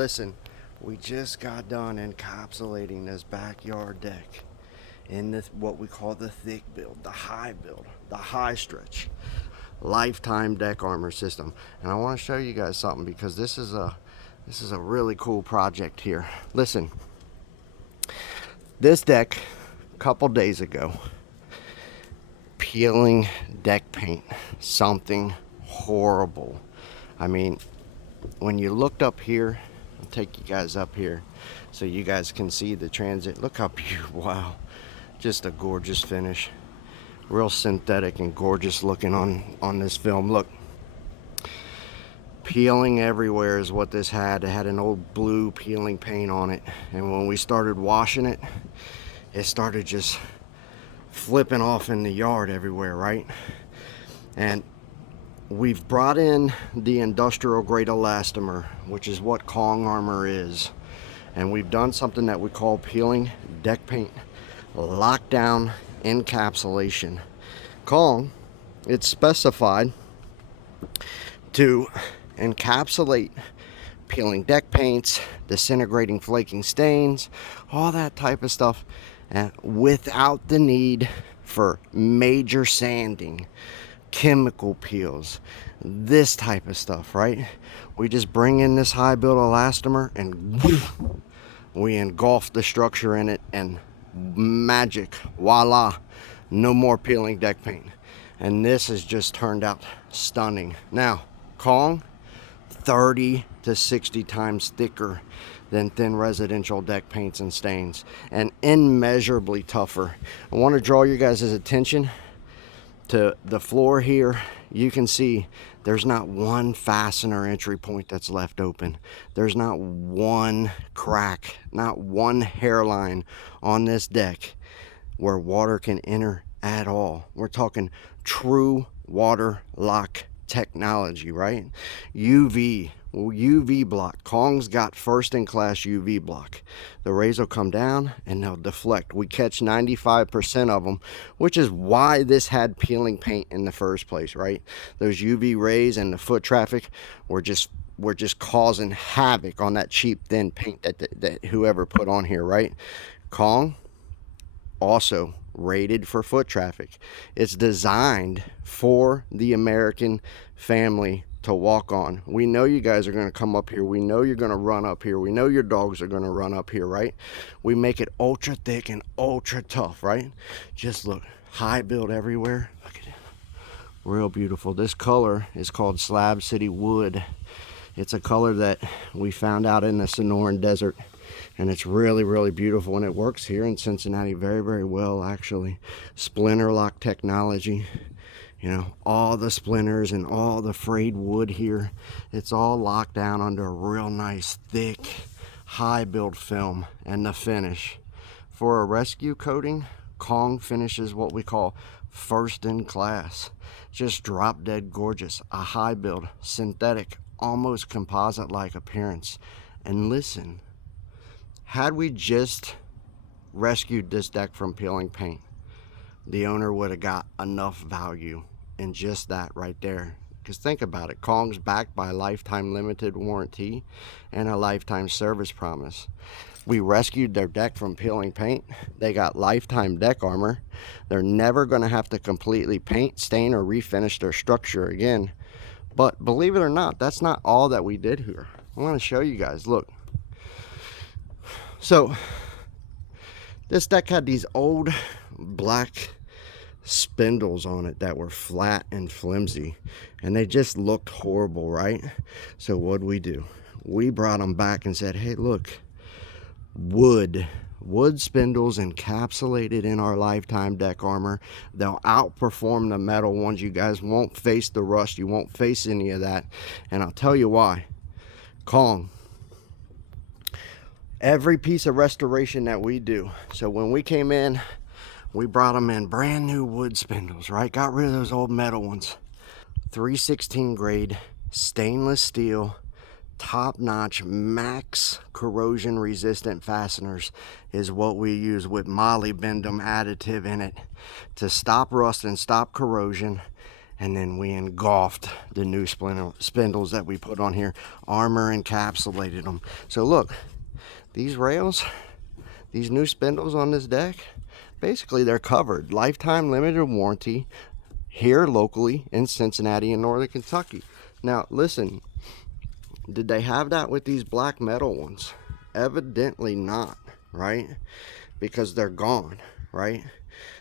Listen, we just got done encapsulating this backyard deck in this what we call the thick build, the high stretch, lifetime deck armor system. And I want to show you guys something because this is a really cool project here. Listen, this deck a couple days ago, peeling deck paint, something horrible. I mean, when you looked up here, I'll take you guys up here so you guys can see the transit. Look how beautiful. Wow, just a gorgeous finish, real synthetic and gorgeous looking on this film. Look, peeling everywhere is what this had. It had an old blue peeling paint on it, and when we started washing it, it started just flipping off in the yard everywhere, right? And we've brought in the industrial grade elastomer, which is what Kong armor is, and we've done something that we call peeling deck paint lockdown encapsulation. Kong, it's specified to encapsulate peeling deck paints, disintegrating flaking stains, all that type of stuff, without the need for major sanding, chemical peels, this type of stuff, right? We just bring in this high build elastomer and we engulf the structure in it, and magic, voila, no more peeling deck paint. And this has just turned out stunning. Now, Kong, 30 to 60 times thicker than thin residential deck paints and stains, and immeasurably tougher. I want to draw your guys' attention to the floor here. You can see there's not one fastener entry point that's left open. There's not one crack, not one hairline on this deck where water can enter at all. We're talking true water lock technology, right? UV block. Kong's got first in class UV block. The rays will come down and they'll deflect. We catch 95% of them, which is why this had peeling paint in the first place, right? Those UV rays and the foot traffic were just causing havoc on that cheap thin paint that whoever put on here, right? Kong also rated for foot traffic. It's designed for the American family to walk on. We know you guys are going to come up here. We know you're going to run up here. We know your dogs are going to run up here, right? We make it ultra thick and ultra tough, right? Just look, high build everywhere. Look at it, real beautiful. This color is called Slab City Wood. It's a color that we found out in the Sonoran Desert, and it's really, really beautiful, and it works here in Cincinnati very, very well, actually. Splinter lock technology. You know, all the splinters and all the frayed wood here, it's all locked down under a real nice, thick, high build film. And the finish for a rescue coating, Kong finishes what we call first in class. Just drop dead gorgeous, a high build, synthetic, almost composite like appearance. And listen, had we just rescued this deck from peeling paint, the owner would have got enough value in just that right there. Because think about it, Kong's backed by a lifetime limited warranty and a lifetime service promise. We rescued their deck from peeling paint. They got lifetime deck armor. They're never going to have to completely paint, stain, or refinish their structure again. But believe it or not, that's not all that we did here. I want to show you guys. Look. So this deck had these old black spindles on it that were flat and flimsy, and they just looked horrible, right? So what'd we do? We brought them back and said, hey, look, wood spindles encapsulated in our lifetime deck armor. They'll outperform the metal ones. You guys won't face the rust. You won't face any of that. And I'll tell you why. Kong, every piece of restoration that we do, so when we came in, we brought them in brand new wood spindles, right? Got rid of those old metal ones. 316 grade stainless steel, top-notch, max corrosion resistant fasteners is what we use with molybdenum additive in it to stop rust and stop corrosion and then we engulfed the new spindles that we put on here. Armor encapsulated them. So look, these rails, these new spindles on this deck, basically they're covered. Lifetime limited warranty here locally in Cincinnati and Northern Kentucky. Now listen, did they have that with these black metal ones? Evidently not, right? Because they're gone, right?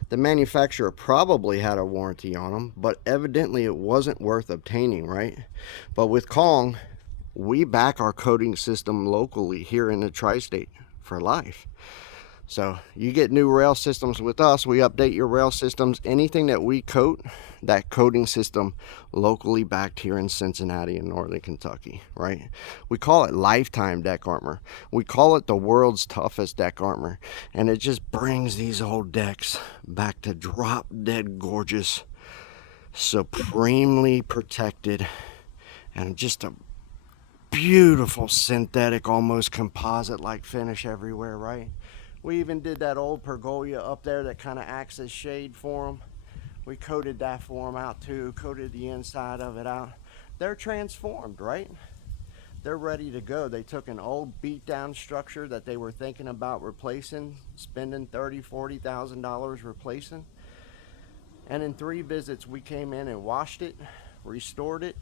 The manufacturer probably had a warranty on them, but evidently it wasn't worth obtaining, right? But with Kong, we back our coating system locally here in the tri-state for life. So you get new rail systems with us, we update your rail systems. Anything that we coat, that coating system locally backed here in Cincinnati and Northern Kentucky, right? We call it lifetime deck armor. We call it the world's toughest deck armor. And it just brings these old decks back to drop dead gorgeous, supremely protected, and just a beautiful synthetic, almost composite like finish everywhere, right? We even did that old pergola up there that kind of acts as shade for them. We coated that for them out too, coated the inside of it out. They're transformed, right? They're ready to go. They took an old beat down structure that they were thinking about replacing, spending $30,000, $40,000 replacing. And in 3 visits, we came in and washed it, restored it,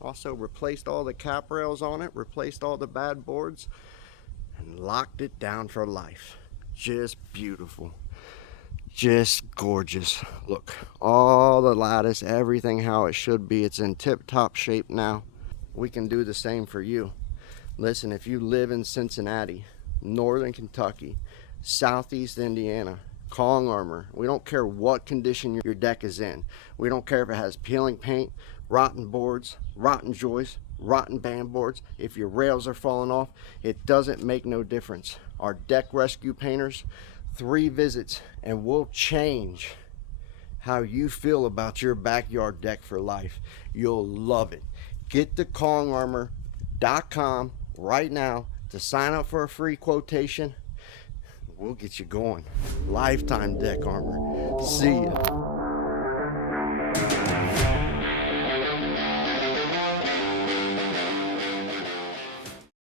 also replaced all the cap rails on it, replaced all the bad boards, and locked it down for life. Just beautiful, just gorgeous. Look, all the lattice, everything how it should be. It's in tip-top shape now. We can do the same for you. Listen, if you live in Cincinnati, Northern Kentucky, Southeast Indiana, Kong Armor, we don't care what condition your deck is in. We don't care if it has peeling paint, rotten boards, rotten joists, rotten band boards. If your rails are falling off, it doesn't make no difference. Our deck rescue painters, 3 visits and we'll change how you feel about your backyard deck for life. You'll love it. Get to kongarmor.com right now to sign up for a free quotation. We'll get you going. Lifetime deck armor. See ya.